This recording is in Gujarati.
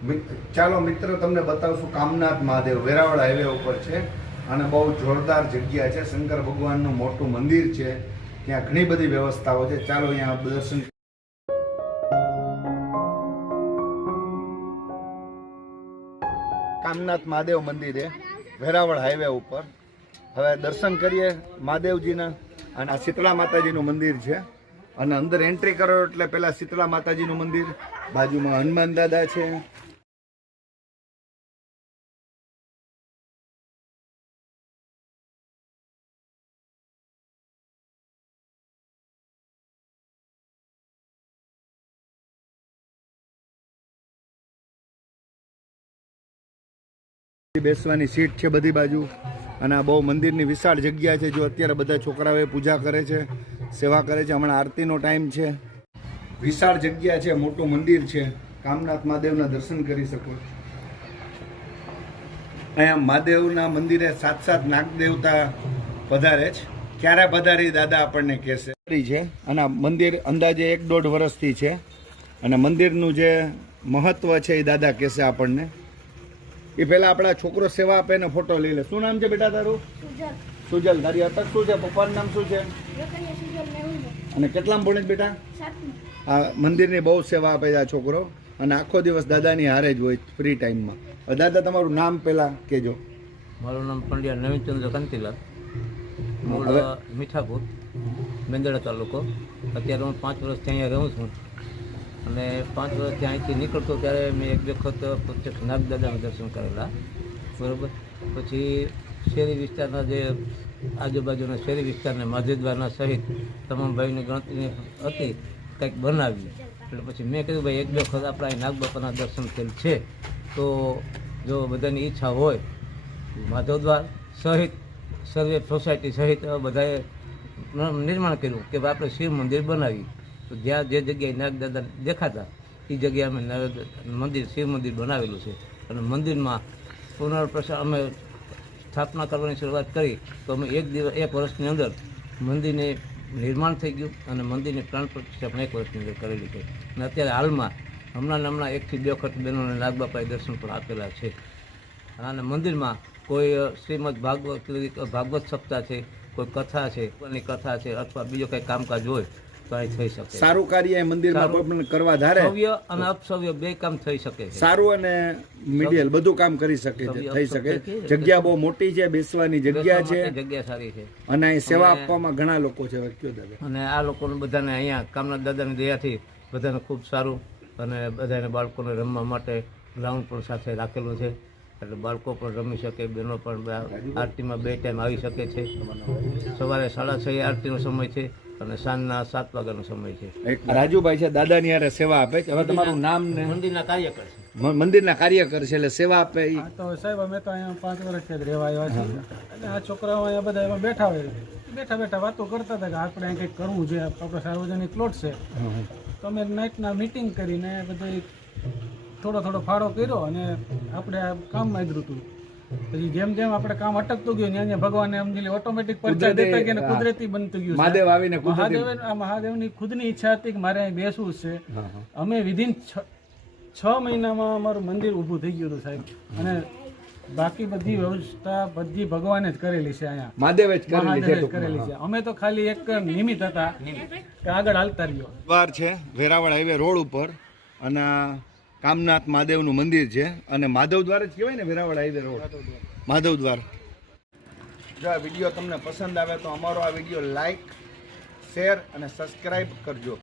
ચાલો મિત્રો તમને બતાવશું કામનાથ મહાદેવ વેરાવળ હાઈવે ઉપર છે અને બહુ જોરદાર જગ્યા છે. શંકર ભગવાનનું મોટું મંદિર છે, ત્યાં ઘણી બધી વ્યવસ્થાઓ છે. ચાલો અહીંયા દર્શન. કામનાથ મહાદેવ મંદિરે વેરાવળ હાઈવે ઉપર હવે દર્શન કરીએ મહાદેવજીના. અને આ શીતળા માતાજીનું મંદિર છે અને અંદર એન્ટ્રી કરો એટલે પેલા શીતળા માતાજીનું મંદિર, બાજુમાં હનુમાન દાદા છે. બેસવાની સીટ છે બધી બાજુ અને આ બહુ મંદિરની વિશાળ જગ્યા છે. જો અત્યારે બધા છોકરાઓ પૂજા કરે છે, સેવા કરે છે. હમણાં આરતીનો ટાઈમ છે. વિશાળ જગ્યા છે, મોટું મંદિર છે. કામનાથ મહાદેવના દર્શન કરી શકો. અહીંયા મહાદેવના મંદિરે 7 નાગ દેવતા પધારે છે. ક્યારે પધારી દાદા આપણને કહેશે છે. અને મંદિર અંદાજે 1-1.5 વર્ષથી છે અને મંદિરનું જે મહત્વ છે એ દાદા કહેશે આપણને. એ પહેલા આપણા છોકરો સેવા આપે ને ફોટો લઈ લે. શું નામ છે બેટા તારું? સુજલ. તારી અટક શું છે? પપ્પાનું નામ શું છે? અને કેટલામાં ભણે છે બેટા? આ મંદિરની બહુ સેવા આપે છે આ છોકરો અને આખો દિવસ દાદાની હારે જ હોય ફ્રી ટાઈમમાં. દાદા તમારું નામ પહેલા કહેજો. મારું નામ પંડ્યા નવીનચંદ્ર કાંતિલાલ, મૂળ મીઠાપુર, મેંદડા તાલુકો. અત્યારે હું 5 વર્ષથી અહીંયા રહું છું અને 5 વર્ષથી અહીંથી નીકળતો ત્યારે મેં એક વખત પ્રત્યક્ષ નાગદાદાના દર્શન કરેલા, બરાબર. પછી શહેરી વિસ્તારના જે આજુબાજુના શહેરી વિસ્તારને માધેદ્વારના સહિત તમામ ભાઈની ગણતરી હતી કંઈક બનાવી. એટલે પછી મેં કીધું ભાઈ 1-2 વખત આપણા અહીં નાગબાપાના દર્શન થયેલ છે તો જો બધાની ઈચ્છા હોય માધવદ્વાર સહિત સર્વે સોસાયટી સહિત બધાએ નિર્માણ કર્યું કે આપણે શિવ મંદિર બનાવી. તો જ્યાં જે જગ્યાએ નાગદાદા દેખાતા એ જગ્યાએ અમે મંદિર શિવ મંદિર બનાવેલું છે અને મંદિરમાં પુનર્પ્રસાર અમે સ્થાપના કરવાની શરૂઆત કરી તો અમે 1 વર્ષની અંદર મંદિરને નિર્માણ થઈ ગયું અને મંદિરની પ્રાણ પ્રતિષ્ઠા પણ 1 વર્ષની અંદર કરેલી છે. અને અત્યારે હાલમાં હમણાં 1 થી 2 વખત બહેનોને નાગબાપાએ દર્શન પણ આપેલા છે. અને મંદિરમાં કોઈ શ્રીમદ ભાગવત સપ્તાહ છે, કોઈ કથા છે, કોઈની કથા છે અથવા બીજો કંઈ કામકાજ હોય તો અહીં થઈ શકે. સારું કાર્ય મંદિરમાં કોઈ કરવા ધારે સવ્ય અને અપસવ્ય 2 કામ થઈ શકે. સારું અને મીડિયલ બધું કામ કરી શકે છે, થઈ શકે. જગ્યા બહુ મોટી છે, બેસવાની જગ્યા છે, જગ્યા સારી છે અને અહીં સેવા આપવામાં ઘણા લોકો છે. અને આ લોકોને બધાને અહીંયા કામનાથ દાદાની દયાથી બધાને ખૂબ સારું અને બધાને બાળકોને રમવા માટે ગ્રાઉન્ડ પણ સાથે રાખેલું છે એટલે બાળકો પણ રમી શકે, બહેનો પણ આરતીમાં 2 ટાઈમ આવી શકે છે. સવારે 6:30 આરતીનો સમય છે અને સાંજના 7 વાગ્યાનો સમય છે. રાજુભાઈ છે દાદાની હારે સેવા આપે છે. હવે તમારું નામ ને? મંદિરના કાર્યકર છે. મંદિરના કાર્યકર છે એટલે સેવા આપે. તો સાહેબ અમે તો અહીંયા 5 વર્ષથી જ રહેવા આવ્યા છીએ અને આ છોકરાઓ અહીંયા બધા એમાં બેઠા હોય, બેઠા વાતો કરતા હતા કે આપણે અહીં કંઈક કરવું છે, આપણે સાર્વજનિક પ્લોટ છે. તો અમે નાઇટના મિટિંગ કરીને બધું થોડો ફાળો કર્યો અને આપણે આ કામમાં જ હતું. પછી જેમ આપણે કામ અટકતું ગયું ને ભગવાને સમજી લે ઓટોમેટિક પરચા દેતા ગયા, કુદરતી બનતું ગયું. મહાદેવ આવીને મહાદેવની ખુદની ઈચ્છા હતી કે મારે અહીં બેસવું છે. અમે વિધિન 6 મહિનામાં અમારું મંદિર ઊભું થઈ ગયું હતું સાહેબ. અને બાકી બધી વ્યવસ્થા બધી ભગવાને જ કરેલી છે. અહીંયા મહાદેવે જ કરેલી છે. અમે તો ખાલી એક નિમિત્ત હતા કે આગળ હાલતા રહ્યો. દ્વાર છે વેરાવળ હાઈવે રોડ ઉપર અને કામનાથ મહાદેવનું મંદિર છે અને માધવ દ્વાર જ કહેવાય ને વેરાવળ હાઈવે રોડ, માધવ દ્વાર. જો આ વિડીયો તમને પસંદ આવે તો અમારો આ વિડીયો લાઈક, શેર અને સબસ્ક્રાઈબ કરજો.